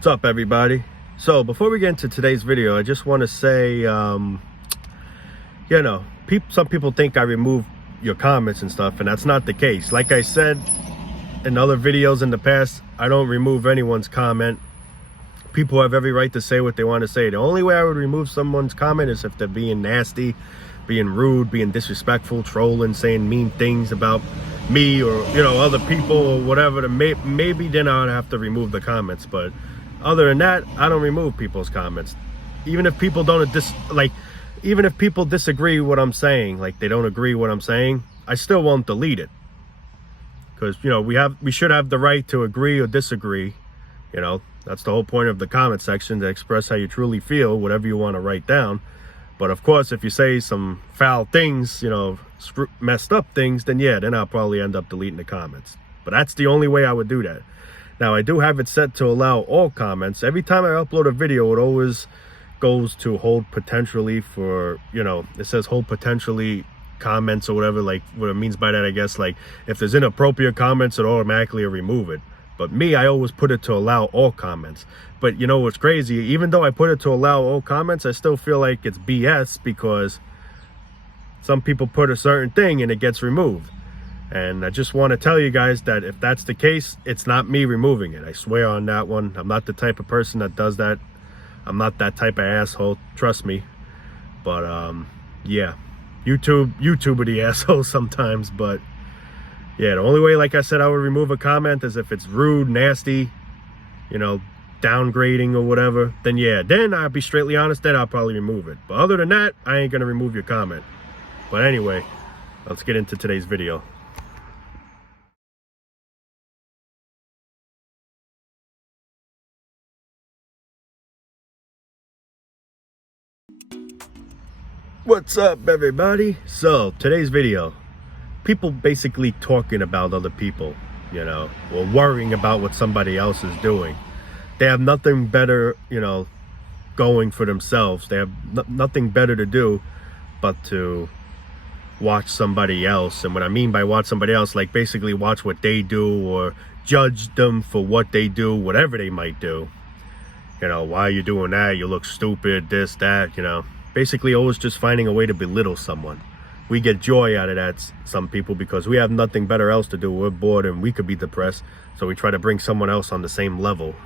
What's up, everybody? So before we get into today's video, I just want to say, some people think I remove your comments and stuff, and that's not the case. Like I said in other videos in the past, I don't remove anyone's comment. People have every right to say what they want to say. The only way I would remove someone's comment is if they're being nasty, being rude, being disrespectful, trolling, saying mean things about me or other people or whatever. Maybe then I would have to remove the comments, but other than that, I don't remove people's comments. Even if people even if people disagree with what I'm saying, like they don't agree with what I'm saying, I still won't delete it. Because we should have the right to agree or disagree. That's the whole point of the comment section, to express how you truly feel, whatever you want to write down. But of course, if you say some foul things, messed up things, then I'll probably end up deleting the comments. But that's the only way I would do that. Now, I do have it set to allow all comments. Every time I upload a video, it always goes to hold potentially for, it says hold potentially comments or whatever. Like, what it means by that, I guess, like, if there's inappropriate comments, it automatically will remove it. But me, I always put it to allow all comments. But you know what's crazy? Even though I put it to allow all comments, I still feel like it's BS, because some people put a certain thing and it gets removed. And I just want to tell you guys that if that's the case, it's not me removing it. I swear on that one. I'm not the type of person that does that. I'm not that type of asshole, trust me. But yeah, YouTube are the assholes sometimes. But yeah, the only way, like I said, I would remove a comment is if it's rude, nasty, downgrading or whatever. Then I'll be straightly honest, then I'll probably remove it. But other than that, I ain't gonna remove your comment. But anyway, let's get into today's video. What's up, everybody? So today's video, people basically talking about other people, or worrying about what somebody else is doing. They have nothing better, going for themselves. They have nothing better to do but to watch somebody else. And what I mean by watch somebody else, like basically watch what they do or judge them for what they do, whatever they might do. Why are you doing that? You look stupid, this, that, basically always just finding a way to belittle someone. We get joy out of that, some people, because we have nothing better else to do. We're bored and we could be depressed, so we try to bring someone else on the same level.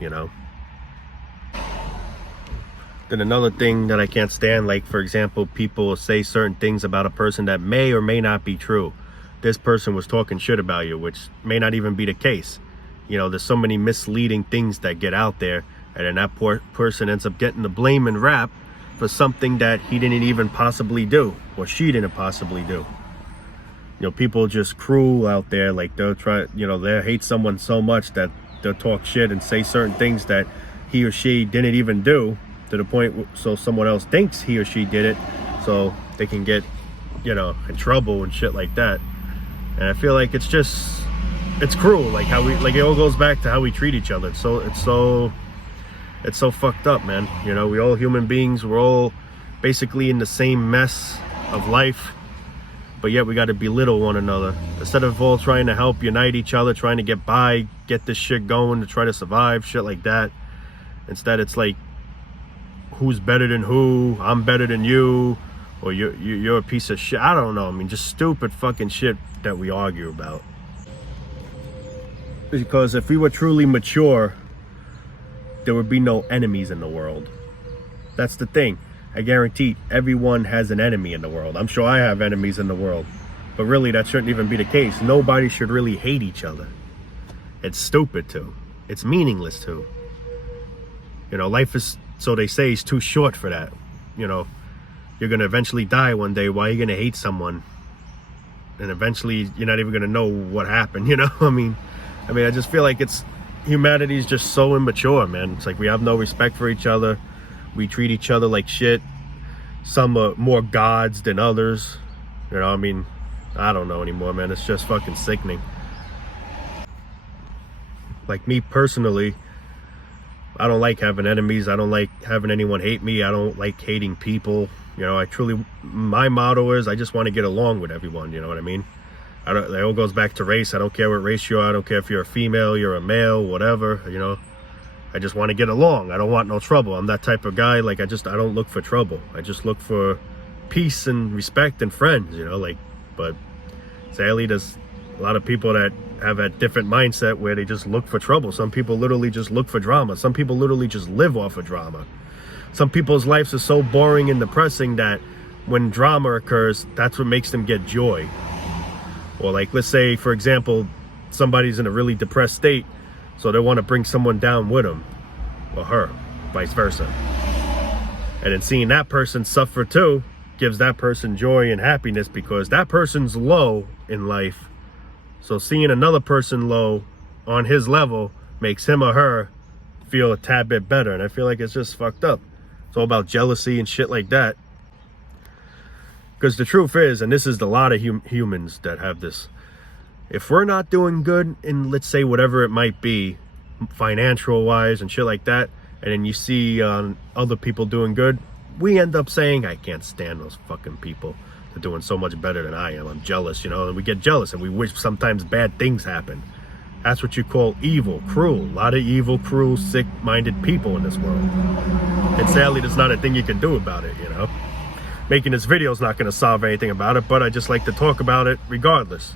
Then another thing that I can't stand, like for example, people say certain things about a person that may or may not be true. This person was talking shit about you, which may not even be the case. There's so many misleading things that get out there, and then that poor person ends up getting the blame and rap for something that he didn't even possibly do, or she didn't possibly do. People just cruel out there. Like they'll try, they hate someone so much that they'll talk shit and say certain things that he or she didn't even do, to the point so someone else thinks he or she did it, so they can get, in trouble and shit like that. And I feel like it's cruel, like how it all goes back to how we treat each other. It's so fucked up, man. We all human beings. We're all basically in the same mess of life, but yet we got to belittle one another instead of all trying to help unite each other, trying to get by, get this shit going, to try to survive, shit like that. Instead, it's like, who's better than who? I'm better than you, or you're a piece of shit. I don't know. I mean, just stupid fucking shit that we argue about. Because if we were truly mature, there would be no enemies in the world. That's the thing. I guarantee everyone has an enemy in the world. I'm sure I have enemies in the world. But really, that shouldn't even be the case. Nobody should really hate each other. It's stupid to. It's meaningless to. Life is, so they say, is too short for that. You're going to eventually die one day. Why are you going to hate someone? And eventually, you're not even going to know what happened, I mean, I just feel like humanity is just so immature, man. It's like we have no respect for each other. We treat each other like shit. Some are more gods than others. I don't know anymore, man. It's just fucking sickening. Like me personally, I don't like having enemies. I don't like having anyone hate me. I don't like hating people. My motto is I just want to get along with everyone. You know what I mean? It all goes back to race. I don't care what race you are. I don't care if you're a female, you're a male, whatever. I just want to get along. I don't want no trouble. I'm that type of guy. Like, I don't look for trouble. I just look for peace and respect and friends, you know, like. But sadly, there's a lot of people that have a different mindset where they just look for trouble. Some people literally just look for drama. Some people literally just live off of drama. Some people's lives are so boring and depressing that when drama occurs, that's what makes them get joy. Or like, let's say, for example, somebody's in a really depressed state, so they want to bring someone down with them, or her, vice versa. And then seeing that person suffer too gives that person joy and happiness, because that person's low in life. So seeing another person low on his level makes him or her feel a tad bit better. And I feel like it's just fucked up. It's all about jealousy and shit like that. Because the truth is, and this is a lot of humans that have this, if we're not doing good in, let's say, whatever it might be, financial wise and shit like that, and then you see other people doing good, we end up saying, I can't stand those fucking people. They're doing so much better than I am. I'm jealous, you know, and we get jealous and we wish sometimes bad things happen. That's what you call evil, cruel. A lot of evil, cruel, sick-minded people in this world. And sadly, there's not a thing you can do about it, you know. Making this video is not going to solve anything about it, but I just like to talk about it regardless.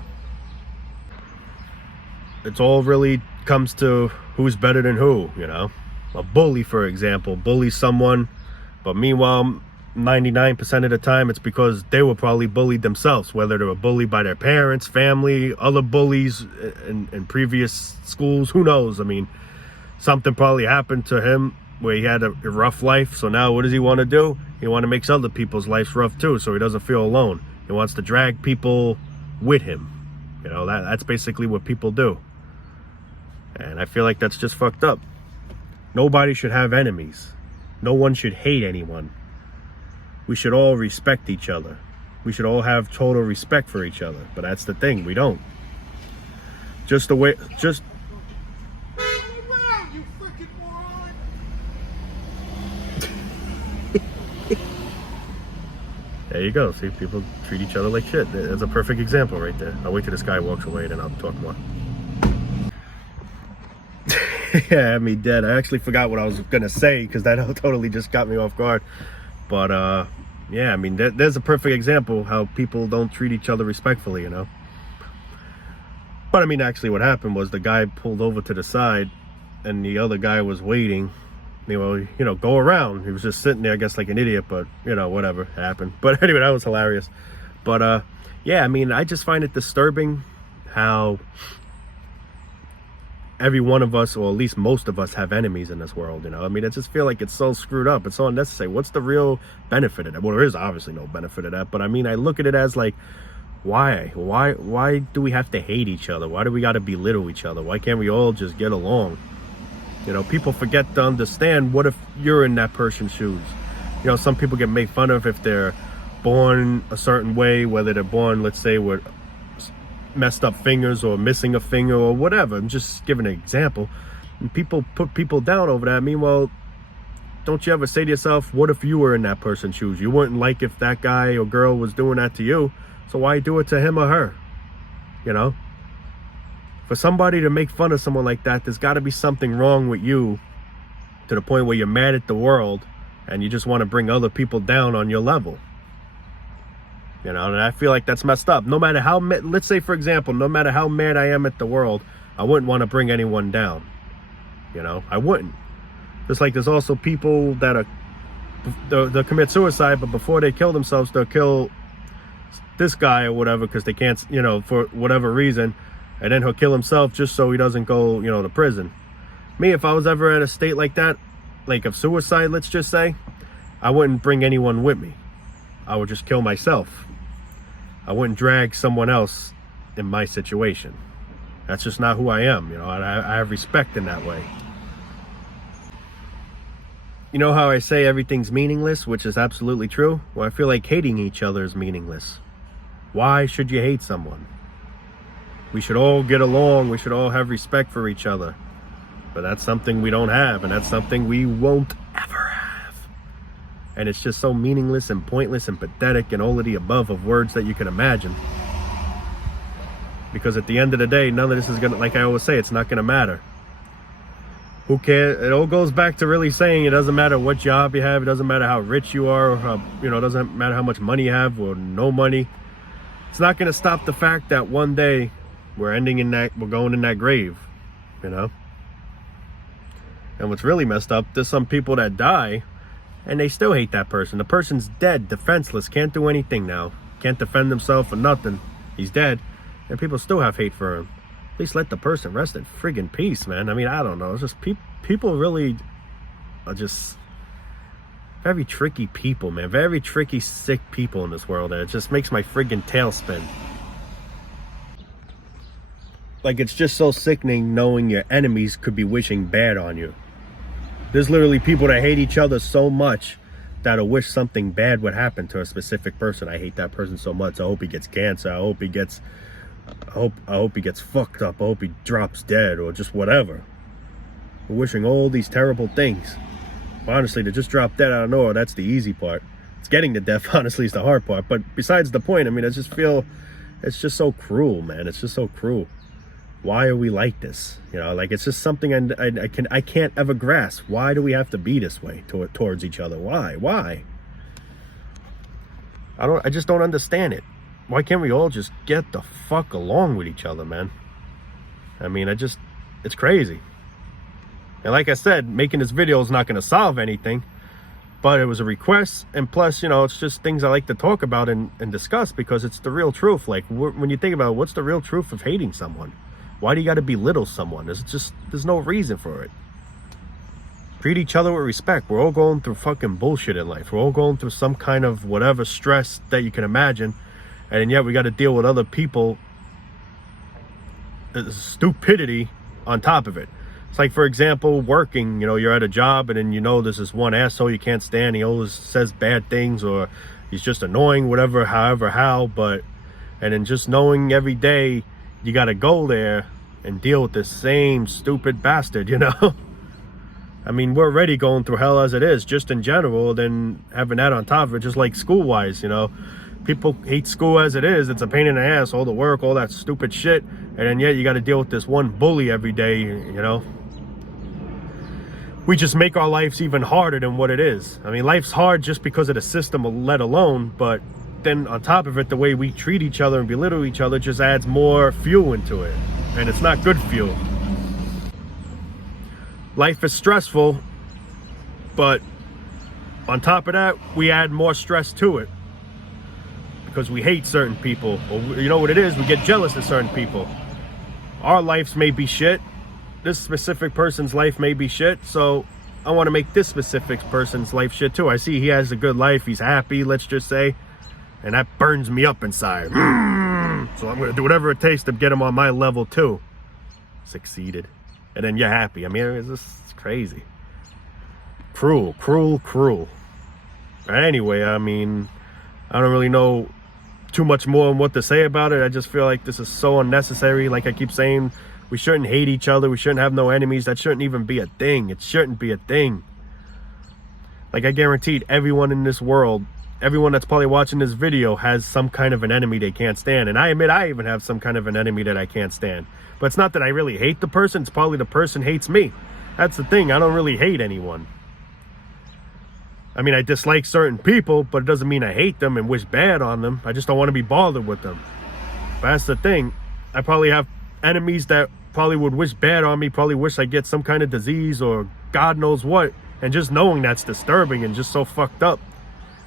It's all really comes to who's better than who, you know. A bully, for example, bullies someone, but meanwhile, 99% of the time, it's because they were probably bullied themselves, whether they were bullied by their parents, family, other bullies in previous schools, who knows? I mean, something probably happened to him where he had a rough life, so now what does he want to do? He wants to make other people's lives rough too, so he doesn't feel alone. He wants to drag people with him. You know, that's basically what people do. And I feel like that's just fucked up. Nobody should have enemies. No one should hate anyone. We should all respect each other. We should all have total respect for each other. But that's the thing, we don't. Just the way, just... You freaking moron! There you go. See, people treat each other like shit. That's a perfect example right there. I'll wait till this guy walks away, then I'll talk more. Yeah, I mean, dead. I actually forgot what I was gonna say because that totally just got me off guard. But yeah, I mean, there's a perfect example how people don't treat each other respectfully, you know. But I mean, actually, what happened was the guy pulled over to the side, and the other guy was waiting. You know, go around. He was just sitting there, I guess, like an idiot. But you know, whatever happened. But anyway, that was hilarious. But yeah, I mean, I just find it disturbing how every one of us, or at least most of us, have enemies in this world, you know. I mean, I just feel like it's so screwed up. It's so unnecessary. What's the real benefit of that? Well, there is obviously no benefit of that, but I mean, I look at it as like, why do we have to hate each other? Why do we got to belittle each other? Why can't we all just get along? You know, people forget to understand, what if you're in that person's shoes? You know, some people get made fun of if they're born a certain way, whether they're born, let's say, with messed up fingers or missing a finger or whatever. I'm just giving an example. And people put people down over that. Meanwhile, don't you ever say to yourself, what if you were in that person's shoes? You wouldn't like if that guy or girl was doing that to you, so why do it to him or her? You know, for somebody to make fun of someone like that, there's got to be something wrong with you, to the point where you're mad at the world and you just want to bring other people down on your level. You know, and I feel like that's messed up. No matter how, let's say, for example, no matter how mad I am at the world, I wouldn't want to bring anyone down. You know, I wouldn't. Just like there's also people that they'll commit suicide, but before they kill themselves, they'll kill this guy or whatever, because they can't, you know, for whatever reason, and then he'll kill himself just so he doesn't go, you know, to prison. Me, if I was ever at a state like that, like of suicide, let's just say, I wouldn't bring anyone with me. I would just kill myself. I wouldn't drag someone else in my situation. That's just not who I am, you know. I have respect in that way. You know how I say everything's meaningless, which is absolutely true? Well, I feel like hating each other is meaningless. Why should you hate someone? We should all get along. We should all have respect for each other. But that's something we don't have, and that's something we won't ever have. And it's just so meaningless and pointless and pathetic and all of the above of words that you can imagine. Because at the end of the day, none of this is gonna, like I always say, it's not gonna matter. Who cares? It all goes back to really saying it doesn't matter what job you have. It doesn't matter how rich you are, or how, you know, it doesn't matter how much money you have or no money. It's not going to stop the fact that one day we're going in that grave, you know? And what's really messed up, there's some people that die and they still hate that person. The person's dead, defenseless, can't do anything now. Can't defend himself or nothing. He's dead. And people still have hate for him. At least let the person rest in friggin' peace, man. I mean, I don't know. It's just people really are just very tricky people, man. Very tricky, sick people in this world. And it just makes my friggin' tail spin. Like, it's just so sickening knowing your enemies could be wishing bad on you. There's literally people that hate each other so much that'll wish something bad would happen to a specific person. I hate that person so much. I hope he gets cancer. I hope he gets fucked up. I hope he drops dead or just whatever. We're wishing all these terrible things. Honestly, to just drop dead out of nowhere, that's the easy part. It's getting to death, honestly, is the hard part. But besides the point, I mean, I just feel it's just so cruel, man. It's just so cruel. Why are we like this? You know, like, it's just something I can't ever grasp. Why do we have to be this way towards each other? Why? I just don't understand it. Why can't we all just get the fuck along with each other, man? I mean, it's crazy. And like I said, making this video is not going to solve anything, but it was a request. And plus, you know, it's just things I like to talk about and discuss because it's the real truth. Like, when you think about it, what's the real truth of hating someone? Why do you got to belittle someone? There's no reason for it. Treat each other with respect. We're all going through fucking bullshit in life. We're all going through some kind of whatever stress that you can imagine. And yet we got to deal with other people. Stupidity on top of it. It's like, for example, working, you know, you're at a job and then you know there's this one asshole you can't stand. He always says bad things or he's just annoying, whatever, however, how. And then just knowing every day you got to go there and deal with this same stupid bastard, you know? I mean, we're already going through hell as it is, just in general. Then having that on top of it, just like school-wise, you know? People hate school as it is. It's a pain in the ass, all the work, all that stupid shit. And then yet you got to deal with this one bully every day, you know? We just make our lives even harder than what it is. I mean, life's hard just because of the system, let alone, but then on top of it, the way we treat each other and belittle each other just adds more fuel into it. And it's not good fuel. Life is stressful, but on top of that, we add more stress to it. Because we hate certain people. Or, you know what it is? We get jealous of certain people. Our lives may be shit. This specific person's life may be shit. So I want to make this specific person's life shit too. I see he has a good life. He's happy, let's just say. And that burns me up inside. So I'm going to do whatever it takes to get him on my level too. Succeeded. And then you're happy. I mean, it's crazy. Cruel. Anyway, I mean, I don't really know too much more on what to say about it. I just feel like this is so unnecessary. Like I keep saying, we shouldn't hate each other. We shouldn't have no enemies. That shouldn't even be a thing. It shouldn't be a thing. Like, I guaranteed everyone in this world, everyone that's probably watching this video has some kind of an enemy they can't stand. And I admit I even have some kind of an enemy that I can't stand. But it's not that I really hate the person. It's probably the person hates me. That's the thing. I don't really hate anyone. I mean, I dislike certain people, but it doesn't mean I hate them and wish bad on them. I just don't want to be bothered with them. But that's the thing. I probably have enemies that probably would wish bad on me, probably wish I get some kind of disease or God knows what. And just knowing that's disturbing and just so fucked up.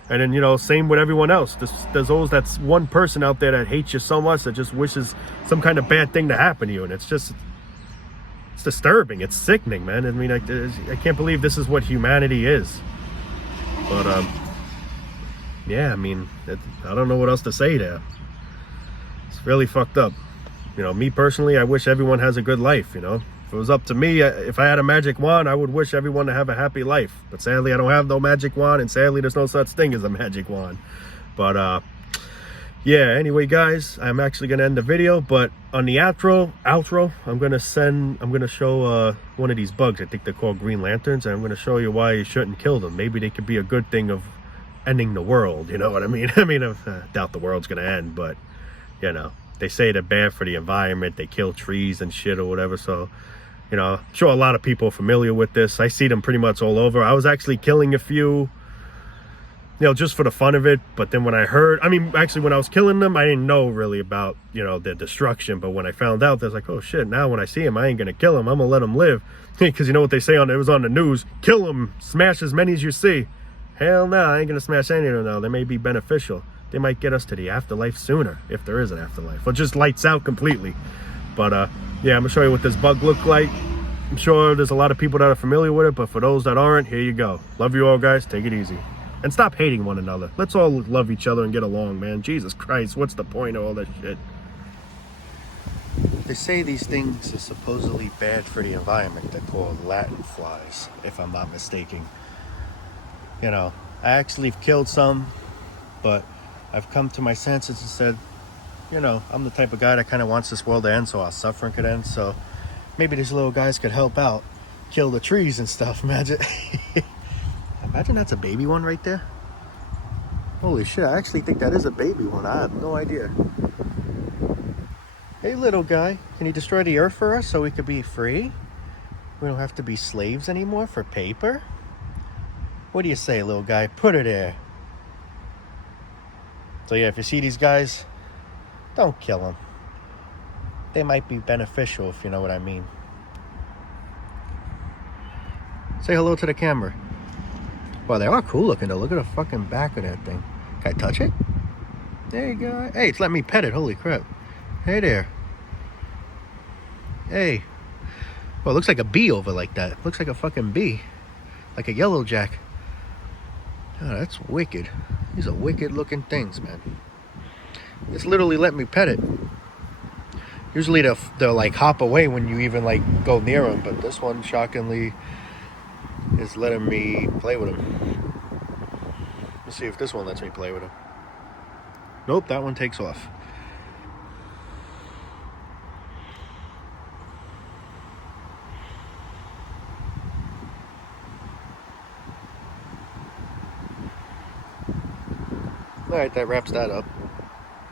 And then, you know, same with everyone else. There's always that one person out there that hates you so much that just wishes some kind of bad thing to happen to you. And it's disturbing. It's sickening, man. I mean, I can't believe this is what humanity is. But, yeah, I mean, I don't know what else to say there. It's really fucked up. You know, me personally, I wish everyone has a good life, you know. If it was up to me, if I had a magic wand, I would wish everyone to have a happy life. But sadly, I don't have no magic wand, and sadly, there's no such thing as a magic wand. But, yeah, anyway, guys, I'm actually going to end the video. But on the outro, I'm going to show one of these bugs. I think they're called Green Lanterns. And I'm going to show you why you shouldn't kill them. Maybe they could be a good thing of ending the world. You know what I mean? I mean, I doubt the world's going to end, but, you know, they say they're bad for the environment. They kill trees and shit or whatever. So, You know, I'm sure a lot of people are familiar with this. I see them pretty much all over. I was actually killing a few, you know, just for the fun of it. But then when I heard, I mean, actually when I was killing them, I didn't know really about, you know, their destruction. But when I found out, there's like, oh shit, now when I see him, I ain't gonna kill him. I'm gonna let him live. Because you know what they say it was on the news, kill him, smash as many as you see. Hell no, I ain't gonna smash any of them now. They may be beneficial. They might get us to the afterlife sooner, if there is an afterlife. Or just lights out completely. But yeah, I'm gonna show you what this bug looked like. I'm sure there's a lot of people that are familiar with it, but for those that aren't, here you go. Love you all, guys. Take it easy. And stop hating one another. Let's all love each other and get along, man. Jesus Christ, what's the point of all that shit? They say these things are supposedly bad for the environment. They're called Latin flies, if I'm not mistaken. You know, I actually have killed some, but I've come to my senses and said, you know, I'm the type of guy that kind of wants this world to end so our suffering could end. So maybe these little guys could help out, kill the trees and stuff. Imagine. Imagine that's a baby one right there. Holy shit, I actually think that is a baby one. I have no idea. Hey little guy, can you destroy the earth for us so we could be free? We don't have to be slaves anymore for paper? What do you say, little guy? Put it there. So yeah, if you see these guys, don't kill them. They might be beneficial, if you know what I mean. Say hello to the camera. Well, they are cool looking though. Look at the fucking back of that thing. Can I touch it? There you go. Hey, it's letting me pet it. Holy crap. Hey there. Hey. Well, it looks like a bee over like that. Looks like a fucking bee. Like a yellow jack. Oh, that's wicked. These are wicked looking things, man. It's literally let me pet it. Usually they'll like hop away when you even like go near them, but this one shockingly is letting me play with him. Let's see if this one lets me play with him. Nope, that one takes off. Alright, that wraps that up.